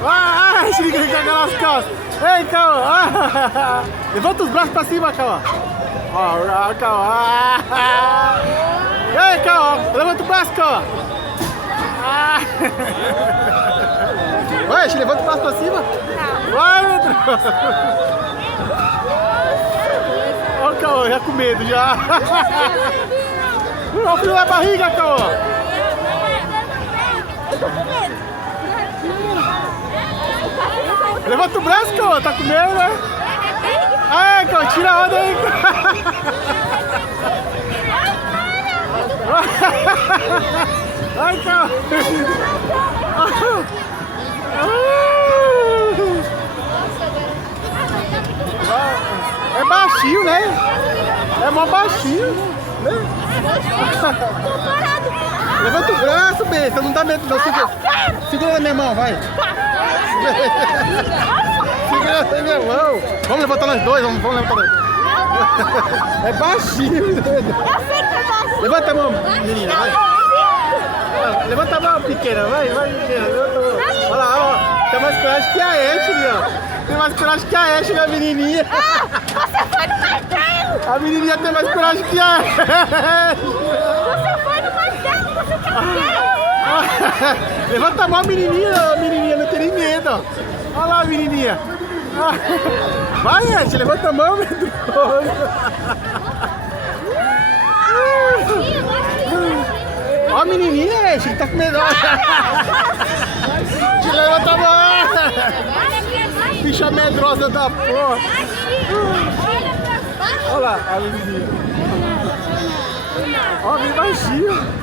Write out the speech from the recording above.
Vai, se liga aquelas costas. Ei, Cauã. Levanta os braços pra cima, Cauã. Ó, Cauã. Ei, Cauã. Levanta o braço, Cauã. Vai, levanta o braço pra cima. Vai, meu Deus. Ó o Cauã, já com medo, já. Olha o frio na barriga, Cauã. Levanta o braço, Cauã, tá com medo, né? Ai, Cauã, tira a onda aí. Ai, Cauã. É baixinho, né? É mó baixinho, né? Levanta o braço, besta, não dá medo não. Segura na minha mão, vai. Segura na minha mão. Vamos levantar nós dois, vamos levantar nós dois. É baixinho, né? Levanta a mão, menina, vai. Levanta a mão, pequena, vai, pequena. Olha lá, ó. Tem mais coragem que a Ashley, ó. Tem mais coragem que a Ashley, a menininha. Você foi no martelo! A menininha tem mais coragem que a Ashley. Você foi no martelo, você tá quê? Levanta a mão, menininha, não tem nem medo, ó. Olha lá, menininha. Vai, Ashley, levanta a mão, medroso. Ó a menininha, Ashley, tá com medo. Te levanta a mão. Bicha medrosa da porra. Olha lá, a menininha. Ó, bem baixinho.